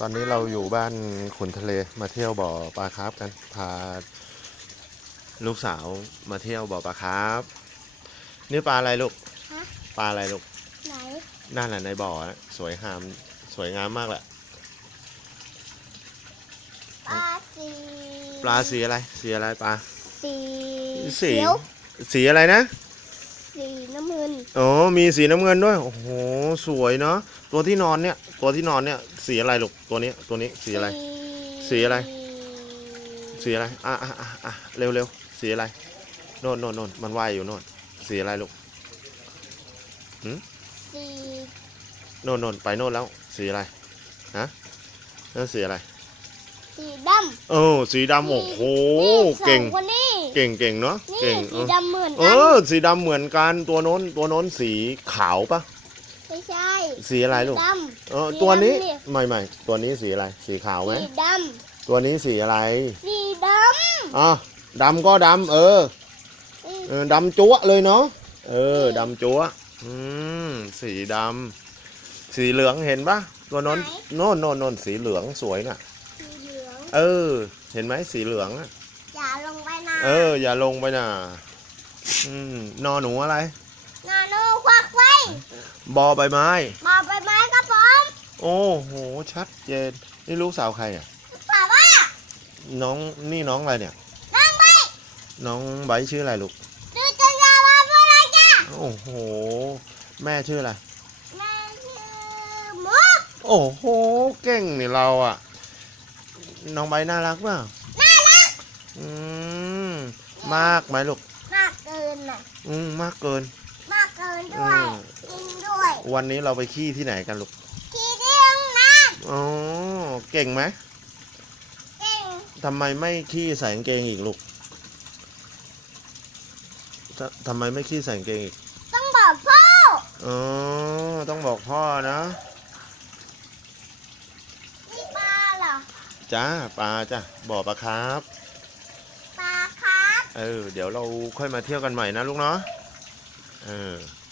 ตอนนี้เราอยู่บ้านขุนทะเลมาเที่ยวบ่อปลาคาร์ฟกันพาลูกสาวมาเที่ยวบ่อปลาคาร์ฟนี่ปลาอะไรลูกฮะ ปลาอะไรลูกไหนนั่นแหละในบ่อนะสวยงามสวยงามมากแหละปลาสีปลาสีอะไรสีอะไรปลา สีสี เขียวสีอะไรนะ สีน้ำเงินอ๋อมีสีน้ำเงินด้วย โอ้โห สวยเนาะ ตัวที่นอนเนี่ย ตัวที่นอนเนี่ย สีอะไรลูก ตัวนี้ ตัวนี้ สีอะไร สีอะไร สีอะไร อะอะอะอะเร็วเร็วสีอะไร โน่นโน่นโน่นมันว่ายอยู่โน่น สีอะไรลูกสีโน่นโน่นไปโน่นแล้ว สีอะไร ฮะนั่นสีอะไร สีดำเออ สีดำโอ้โห นี่สอเก่งคนนี้เก่งเก่งเนาะ นี่เก่งสีเออดำเห มือนเอกันอ สีดำเหมือนกันตัวโน้นตัวโน้นสีขาวปะไม่ใช่สีอะไรลูกดเออสีตัวนี้ดำนี่ไม่ไม่ตัวนี้สีอะไร สีขาวำไหมสีดตัวนี้สีอะไรำสีดอ๋อดำก็ดำเออำเออดำจั๊วะเลยเนาะเออดำจั๊วะอืมสีดำสีเหลืองเห็นปะตัวโน้นโน่นโน่นโน่นสีเหลืองสวยน่ะ สีเหลืองเออ เห็นไหมสีเหลืองอะอย่าลงไปนะเออ อย่าลงไปน่ะ อืมนอหนูอะไรนาโนควักไว้บอใบไม้ มาไปไม้กระป๋อมโอ้โห ชัดเจน นี่ลูกสาวใครอะป่าว่าน้องนี่น้องอะไรเนี่ยนั่งไปน้องไบร์ทชื่ออะไรลูก ดูจังยาวาเพื่ออะไรจ้ะโอ้โห แม่ชื่ออะไร แม่ชื่อหมูโอ้โห เก่งนี่เราอะ น้องไบร์ทน่ารักเปล่าน่ารัก อืม มากไหมลูกมากเกินน่ะ อืมมากเกิน มากเกินด้วยอืมกินด้วย วันนี้เราไปขี้ที่ไหนกันลูก ขี่ที่ห้องน้อ๋อ เก่งไหมำเก่งทำไมไม่ขี้ใส่กางเกงอีกลูกททำไมไม่ขี้ใส่กางเกงอีก ต้องบอกพ่อ อ๋อ ต้องบอกพ่อนะนี่ปลาเหรอ จ้าปลาจ้ะบ่อปลาครับปลาครับ เออ เดี๋ยวเราค่อยมาเที่ยวกันใหม่นะลูกเนาะเออ